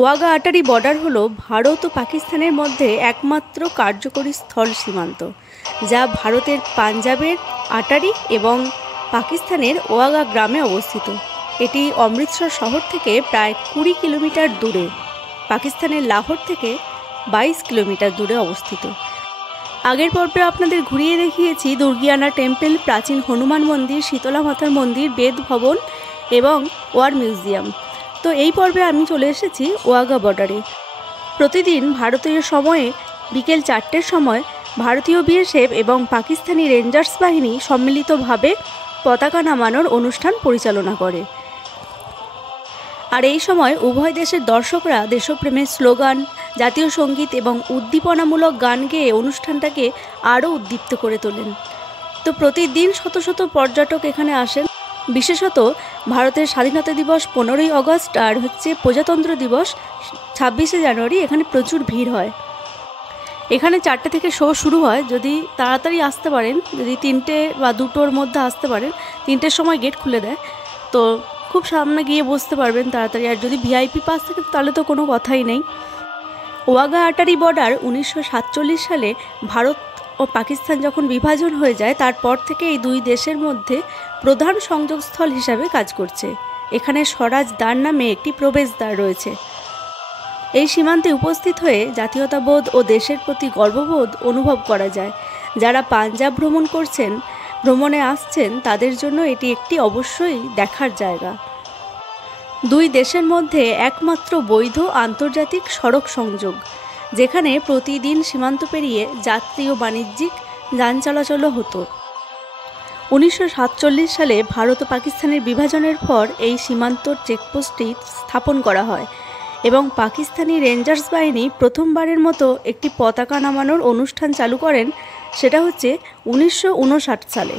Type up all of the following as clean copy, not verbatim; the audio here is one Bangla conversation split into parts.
ওয়াঘা আটারি বর্ডার হলো ভারত ও পাকিস্তানের মধ্যে একমাত্র কার্যকরী স্থল সীমান্ত, যা ভারতের পাঞ্জাবের আটারি এবং পাকিস্তানের ওয়াঘা গ্রামে অবস্থিত। এটি অমৃতসর শহর থেকে প্রায় 20 কিলোমিটার দূরে, পাকিস্তানের লাহোর থেকে 22 কিলোমিটার দূরে অবস্থিত। আগের পর্বে আপনাদের ঘুরিয়ে দেখিয়েছি দুর্গিয়ানা টেম্পল, প্রাচীন হনুমান মন্দির, শীতলা মাতার মন্দির, বেদ ভবন এবং ওয়ার মিউজিয়াম। তো এই পর্বে আমি চলে এসেছি ওয়াঘা বর্ডারে। প্রতিদিন ভারতীয় সময়ে বিকেল 4টের সময় ভারতীয় বিএসএফ এবং পাকিস্তানি রেঞ্জার্স বাহিনী সম্মিলিতভাবে পতাকা নামানোর অনুষ্ঠান পরিচালনা করে। আর এই সময় উভয় দেশের দর্শকরা দেশপ্রেমের স্লোগান, জাতীয় সঙ্গীত এবং উদ্দীপনামূলক গান গেয়ে অনুষ্ঠানটাকে আরও উদ্দীপ্ত করে তোলেন। তো প্রতিদিন শত শত পর্যটক এখানে আসেন। বিশেষত ভারতের স্বাধীনতা দিবস 15ই আগস্ট আর প্রজাতন্ত্র দিবস 26শে জানুয়ারি এখানে প্রচুর ভিড় হয়। এখানে 4টে থেকে শো শুরু হয়। যদি তাড়াতাড়ি আসতে পারেন, যদি 3টে বা 2টোর মধ্যে আসতে পারেন, 3টের সময় গেট খুলে দেয়, তো খুব সামনে গিয়ে বসতে পারবেন তাড়াতাড়ি। আর যদি ভিআইপি পাস থাকে তাহলে তো কোনো কথাই নেই। ওয়াঘা আটারি বর্ডার 1947 সালে ভারত ও পাকিস্তান যখন বিভাজন হয়ে যায়, তারপর থেকে এই দুই দেশের মধ্যে প্রধান সংযোগস্থল হিসাবে কাজ করছে। এখানে স্বরাজ দ্বার নামে একটি প্রবেশদ্বার রয়েছে। এই সীমান্তে উপস্থিত হয়ে জাতীয়তাবোধ ও দেশের প্রতি গর্ববোধ অনুভব করা যায়। যারা পাঞ্জাব ভ্রমণে আসছেন তাদের জন্য এটি একটি অবশ্যই দেখার জায়গা। দুই দেশের মধ্যে একমাত্র বৈধ আন্তর্জাতিক সড়ক সংযোগ, যেখানে প্রতিদিন সীমান্ত পেরিয়ে যাত্রী ও বাণিজ্যিক যান চলাচলও হতো। 1947 সালে ভারত ও পাকিস্তানের বিভাজনের পর এই সীমান্ত চেকপোস্টটি স্থাপন করা হয় এবং পাকিস্তানি রেঞ্জার্স বাহিনী প্রথমবারের মতো একটি পতাকা নামানোর অনুষ্ঠান চালু করেন। সেটা হচ্ছে 1959 সালে।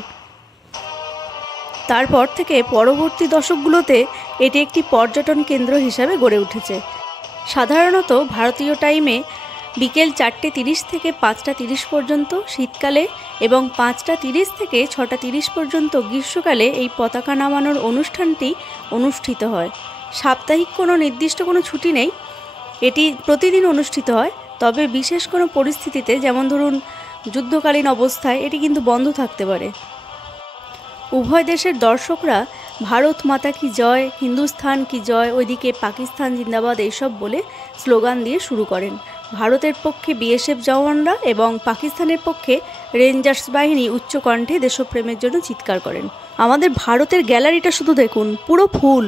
তারপর থেকে পরবর্তী দশকগুলোতে এটি একটি পর্যটন কেন্দ্র হিসাবে গড়ে উঠেছে। সাধারণত ভারতীয় টাইমে বিকেল 4:30 থেকে 5:30 পর্যন্ত শীতকালে এবং 5:30 থেকে 6:30 পর্যন্ত গ্রীষ্মকালে এই পতাকা নামানোর অনুষ্ঠানটি অনুষ্ঠিত হয়। সাপ্তাহিক কোনো নির্দিষ্ট কোনো ছুটি নেই, এটি প্রতিদিন অনুষ্ঠিত হয়। তবে বিশেষ কোনো পরিস্থিতিতে, যেমন ধরুন যুদ্ধকালীন অবস্থায়, এটি কিন্তু বন্ধ থাকতে পারে। উভয় দেশের দর্শকরা ভারত মাতা কি জয়, হিন্দুস্তান কি জয়, ওইদিকে পাকিস্তান জিন্দাবাদ এইসব বলে স্লোগান দিয়ে শুরু করেন। ভারতের পক্ষে বিএসএফ জওয়ানরা এবং পাকিস্তানের পক্ষে রেঞ্জার্স বাহিনী উচ্চকণ্ঠে দেশপ্রেমের জন্য চিৎকার করেন। আমাদের ভারতের গ্যালারিটা শুধু দেখুন, পুরো ফুল।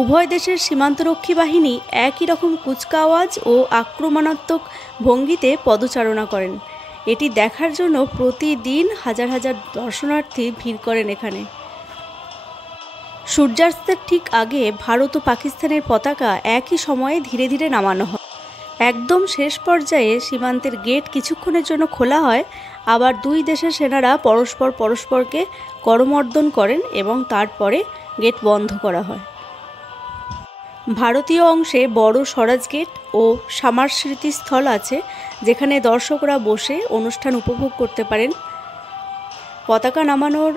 উভয় দেশের সীমান্তরক্ষী বাহিনী একই রকম কুচকাওয়াজ ও আক্রমণাত্মক ভঙ্গিতে পদচারণা করেন। এটি দেখার জন্য প্রতিদিন হাজার হাজার দর্শনার্থী ভিড় করেন এখানে। সূর্যাস্তের ঠিক আগে ভারত ও পাকিস্তানের পতাকা একই সময়ে ধীরে ধীরে নামানো হয়। একদম শেষ পর্যায়ে সীমান্তের গেট কিছুক্ষণের জন্য খোলা হয়, আবার দুই দেশের সেনারা পরস্পরকে করমর্দন করেন এবং তারপরে গেট বন্ধ করা হয়। ভারতীয় অংশে বড় স্বরাজ গেট ও সামার স্মৃতিস্থল আছে, যেখানে দর্শকরা বসে অনুষ্ঠান উপভোগ করতে পারেন। পতাকা নামানোর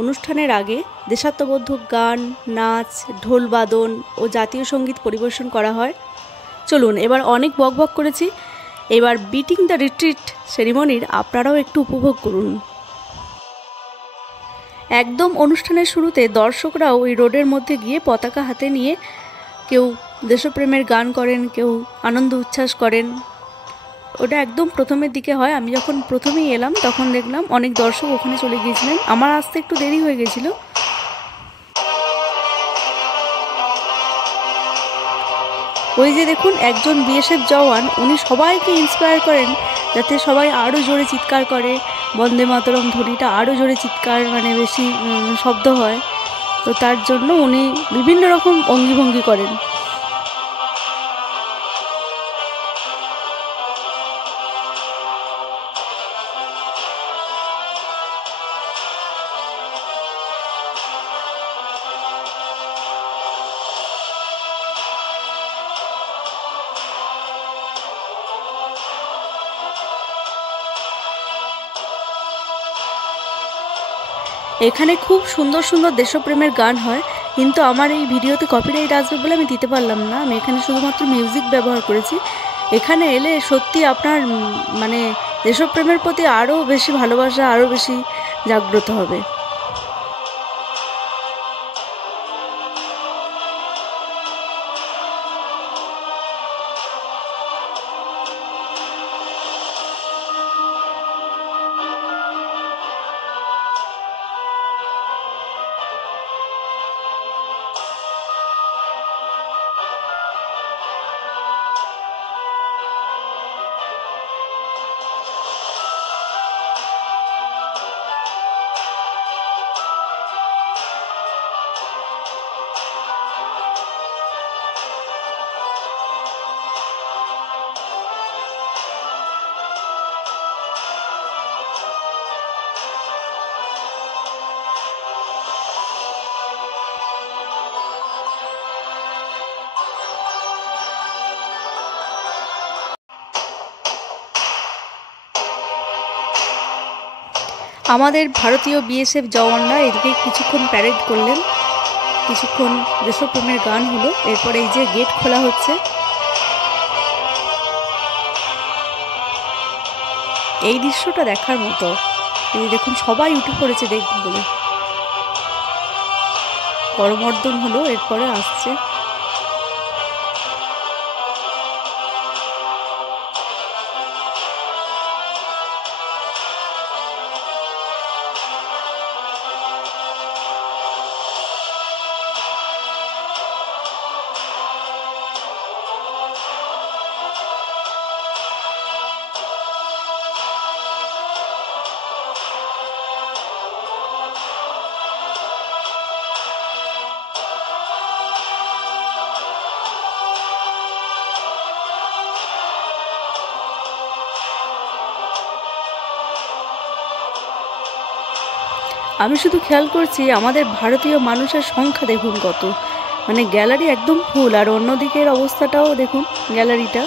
অনুষ্ঠানের আগে দেশাত্মবোধক গান, নাচ, ঢোলবাদন ও জাতীয় সঙ্গীত পরিবেশন করা হয়। চলুন, এবার অনেক বকবক করেছি, এবার বিটিং দ্য রিট্রিট সেরিমনির আপনারাও একটু উপভোগ করুন। একদম অনুষ্ঠানের শুরুতে দর্শকরাও ওই রোডের মধ্যে গিয়ে পতাকা হাতে নিয়ে কেউ দেশপ্রেমের গান করেন, কেউ আনন্দ উচ্ছ্বাস করেন। ওটা একদম প্রথমের দিকে হয়। আমি যখন প্রথমেই এলাম তখন দেখলাম অনেক দর্শক ওখানে চলে গিয়েছিলেন। আমার আসতে একটু দেরি হয়ে গেছিল। ওই যে দেখুন একজন বিএসএফ জওয়ান, উনি সবাইকে ইন্সপায়ার করেন যাতে সবাই আরও জোরে চিৎকার করে, বন্দে মাতরম ধ্বনিটা আরও জোরে চিৎকার, মানে বেশি শব্দ হয়। তো তার জন্য উনি বিভিন্ন রকম অঙ্গিভঙ্গি করেন। এখানে খুব সুন্দর সুন্দর দেশপ্রেমের গান হয় কিন্তু আমার এই ভিডিওতে কপিরাইট আসবে বলে আমি দিতে পারলাম না। আমি এখানে শুধুমাত্র মিউজিক ব্যবহার করেছি। এখানে এলে সত্যি আপনার মানে দেশপ্রেমের প্রতি আরও বেশি ভালোবাসা, আরও বেশি জাগ্রত হবে। আমাদের ভারতীয় বিএসএফ জওয়ানরা এদিকে কিছুক্ষণ প্যারেড করলেন, কিছুক্ষণ দেশপ্রেমের গান হলো, এরপরে এই যে গেট খোলা হচ্ছে। এই দৃশ্যটা দেখার মতো। এই দেখুন সবাই উঠে পড়েছে দেখব বলে। করমর্দন হলো, এরপরে আসছে। আমি শুধু খেয়াল করছি আমাদের ভারতীয় মানুষের সংখ্যা দেখুন কত, মানে গ্যালারি একদম ফুল। আর অন্যদিকের অবস্থাটাও দেখুন, গ্যালারিটা।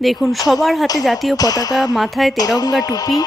দেখুন সবার হাতে জাতীয় পতাকা, মাথায় তেরঙ্গা টুপি।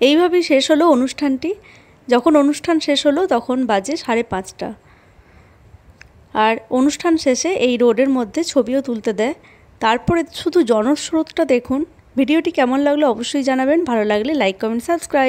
এইভাবেই শেষ হলো অনুষ্ঠানটি। যখন অনুষ্ঠান শেষ হলো তখন বাজে 5:30। আর অনুষ্ঠান শেষে এই রোডের মধ্যে ছবিও তুলতে দেয়। তারপরে শুধু জনস্রোতটা দেখুন। ভিডিওটি কেমন লাগলো অবশ্যই জানাবেন। ভালো লাগলে লাইক, কমেন্ট, সাবস্ক্রাইব।